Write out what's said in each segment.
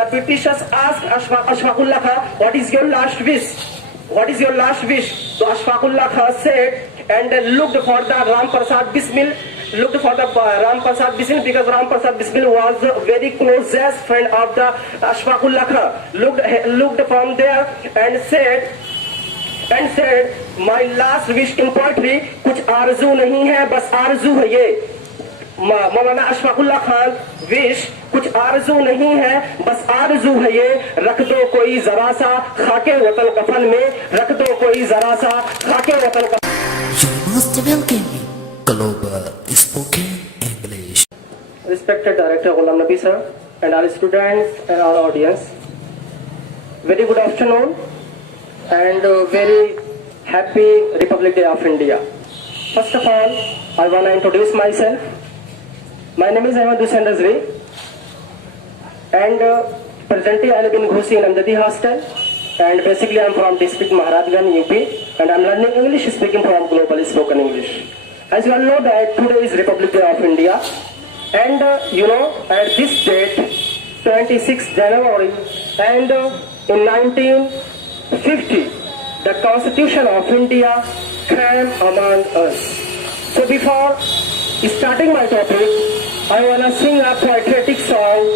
The Britishers asked Ashfaqullah Khan, "What is your last wish? What is your last wish?" So Ashfaqullah Khan said, and looked for the Ram Prasad Bismil. Looked for the Ram Prasad Bismil because Ram Prasad Bismil was a very closest friend of the Ashfaqullah Khan. Looked from there and said, my last wish in poetry, कुछ आरज़ू नहीं है बस आरज़ू है ये. मौलाना Ashfaqullah Khan wish कुछ आरज़ू नहीं है बस आरज़ू है ये. रख दो कोई जरा सा खाके वतन कफन में, रख दो कोई जरा सा खाके वतन कफन. You must welcome Global Spoken English. Respected Director Ghulam Nabi sir and all students and our audience, very good afternoon and very happy Republic Day of India. First of all, I want to introduce myself. My name is Ahmed Hussain Razvi and presently I live in Ghusi in Amjadi Hostel, and basically I am from district Maharadganj, UP, and I am learning English speaking from Global Spoken English. As you all know that today is Republic Day of India, and at this date 26 January and in 1950 the Constitution of India came among us. So before starting my topic, I wanna sing a patriotic song,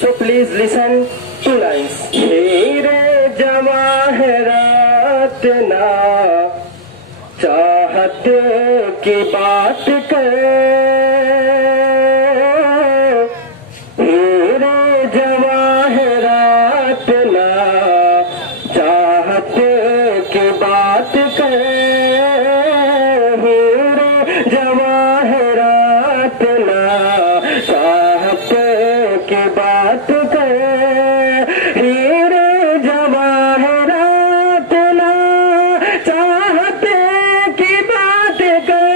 so please listen two lines. Heere jawahiraat na चाहत की बात कर, हीरे जवाहरात ना चाहत की बात कर, हीरे जवाहरात ना चाहत की बात कर, हीरे जवाहरात ना चाहत की बात कर,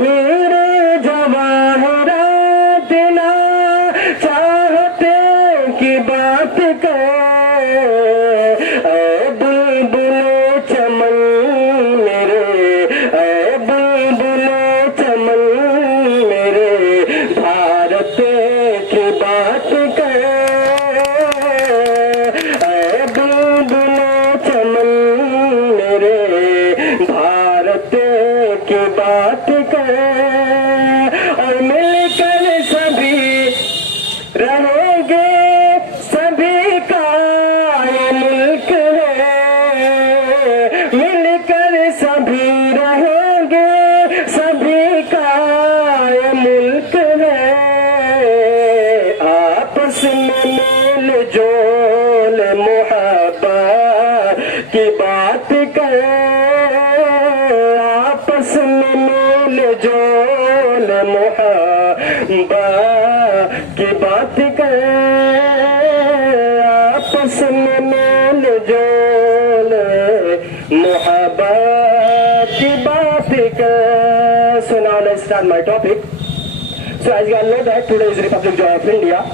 हीरे जवाहरात ना चाहत की बात कर. ऐ बुलबुले चमन मेरे, ऐ बुलबुले चमन मेरे, भारत की बात कर. ऐ बुलबुले चमन मेरे, भारत की बात कर. और मिलकर सभी रहेंगे, सभी का ये मुल्क है. मिलकर सभी रहेंगे, सभी का ये मुल्क है. आपस में मेल जोल मुहब्बत की बात कर. आपस में मेल जोल मुहब्बत की बात कर. आपस में मेल जोल मुहब्बत की बात कर. So now let's start my topic. So as you all know that today is Republic Day of India.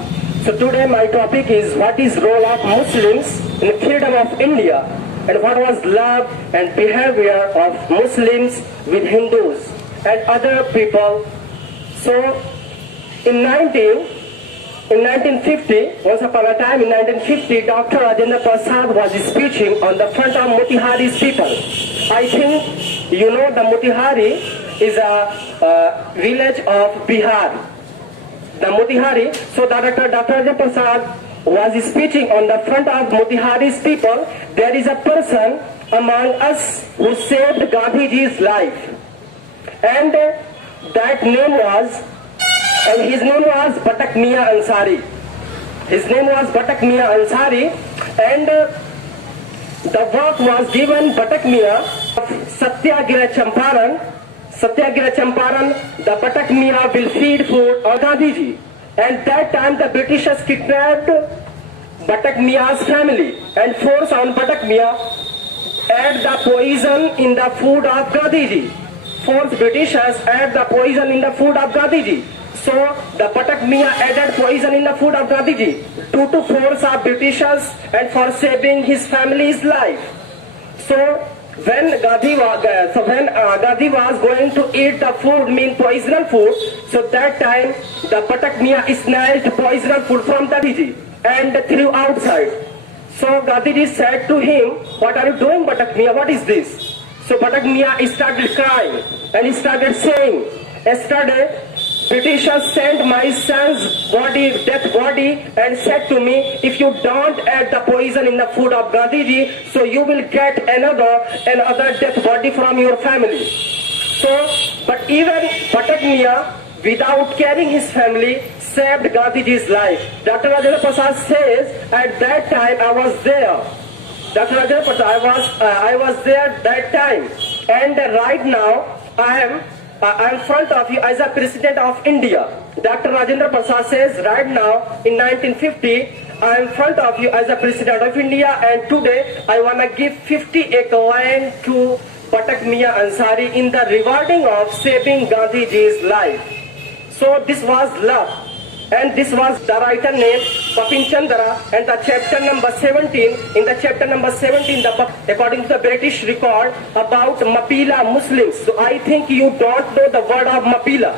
So today my topic is what is role of Muslims in the freedom of India, and what was love and behavior of Muslims with Hindus and other people. So in 1950, once upon a time in 1950, Dr. Rajendra Prasad was speaking on the front of Motihari's people. I think you know the Motihari is a village of Bihar. The Motihari, so Dr. Rajendra Prasad was speaking on the front of Motihari's people. There is a person among us who saved Gandhiji's life, and that name was, and his name was Batak Mia Ansari. His name was Batak Mia Ansari, and the work was given Batak Mia of Satyagraha Champaran. Satyagraha Champaran, the Batak Mia will feed food on Gandhiji. And that time the Britishers kidnapped Batak Mia's family and forced on Batak Mia add the poison in the food of Gandhiji. Forced Britishers add the poison in the food of Gandhiji. So the Batak Mia added poison in the food of Gandhiji to force our Britishers and for saving his family's life. So when Gandhi was going to eat the food, mean poisonal food, so that time the Patak Mian snatched poisonal food from Gandhiji and threw outside. So Gandhiji said to him, "What are you doing, Patak Mian? What is this?" So Patak Mian started crying and he started saying, "Yesterday, Britishers sent my son's body, death body, and said to me, if you don't add the poison in the food of Gandhiji, so you will get another death body from your family." So, but even Patak Mian, without caring his family, saved Gandhiji's life. Dr. Rajendra Prasad says, at that time I was there. Dr. Rajendra Prasad, I was there that time, and right now I am in front of you as a president of India. Dr. Rajendra Prasad says, right now in 1950, I am in front of you as a president of India, and today I want to give 50 acre land to Patak Mian Ansari in the rewarding of saving Gandhiji's life. So this was love, and this was the writer named Bipin Chandra, and the chapter number 17, in the chapter number 17, according to the British record about Mapila Muslims. So I think you don't know the word of Mapila.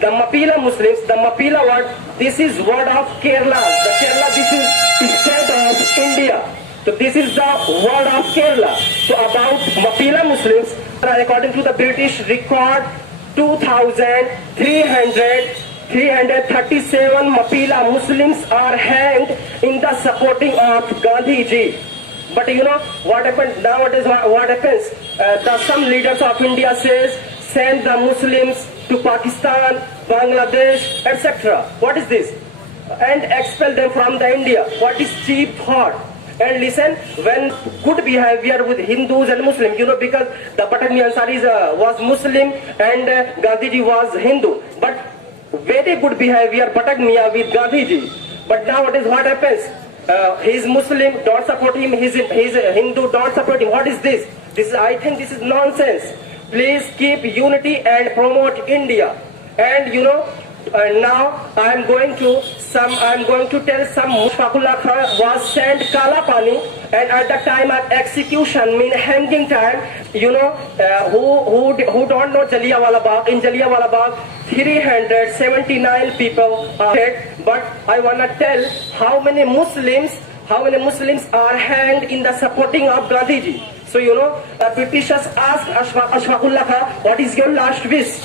The Mapila Muslims, the Mapila word, this is word of Kerala. The Kerala, this is state of India. So this is the word of Kerala. So about Mapila Muslims, according to the British record, 2,337 Mapila Muslims are hanged in the supporting of Gandhiji. But you know what happened nowadays? What happens? Some leaders of India says send the Muslims to Pakistan, Bangladesh, etc. What is this? And expel them from the India. What is cheap thought? And listen, when good behavior with Hindus and Muslims, you know, because the Patak Mian Ansari was Muslim and Gandhiji was Hindu. But very good behavior Patak Mian with Gandhiji. But nowadays what happens? He is Muslim, don't support him. He is Hindu, don't support him. What is this? I think this is nonsense. Please keep unity and promote India. And you know, now I am going to tell some Ashfaqullah Khan was sent Kala Pani, and at the time of execution, mean hanging time, you know, who don't know Jallianwala Bagh, in Jallianwala Bagh 379 people are dead. But I wanna tell how many Muslims are hanged in the supporting of Gandhiji. So you know, Britishers asked Ashfaqullah Khan, what is your last wish?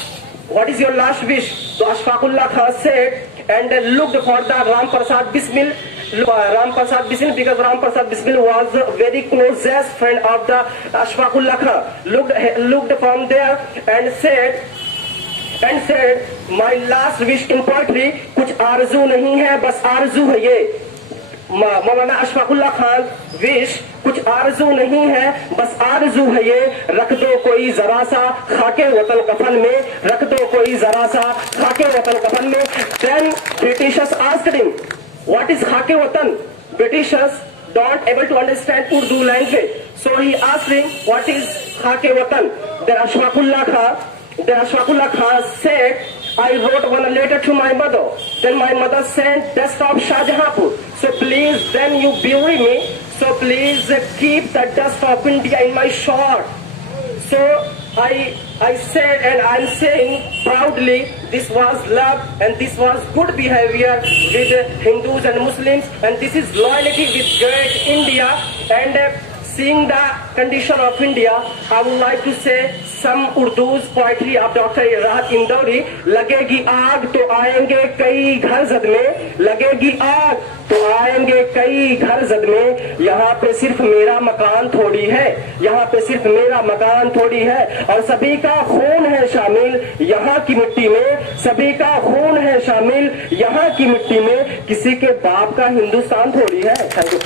What is your last wish? So Ashfaqullah Khan said, and looked for the Ram Prasad Bismil, because Ram Prasad Bismil was a very closest friend of the Ashfaqullah Khan. Looked from there and said, my last wish in poetry, कुछ आरज़ू नहीं है, बस आरज़ू है ये. मौलाना Ashfaqullah Khan wish कुछ आरज़ू नहीं है, बस आरज़ू है ये. रख दो कोई जरा सा खाके वतन कफन में, रख दो कोई जरा सा खाके वतन कफन में. Then Britishers asked him, what is खाके वतन? Britishers don't able to understand Urdu language, so he asked him, what is खाके वतन? Then Ashfaqullah Khan said, I wrote one letter to my mother. Then my mother sent dust of Shahjahanpur. So please, then you bury me. So please keep the dust of India in my shore. So I said, and I'm saying proudly, this was love and this was good behavior with Hindus and Muslims, and this is loyalty with great India. And seeing the condition of India, I would like to say some Urdu's poetry of Dr. Rahat Indauri. लगेगी आग तो आएंगे कई घर जद में, लगेगी आग तो आएंगे कई घर जद में. यहाँ पे सिर्फ मेरा मकान थोड़ी है, यहाँ पे सिर्फ मेरा मकान थोड़ी है, और सभी का खून है शामिल यहाँ की मिट्टी में, सभी का खून है शामिल यहाँ की मिट्टी में. किसी के बाप का हिंदुस्तान थोड़ी है. Thank you.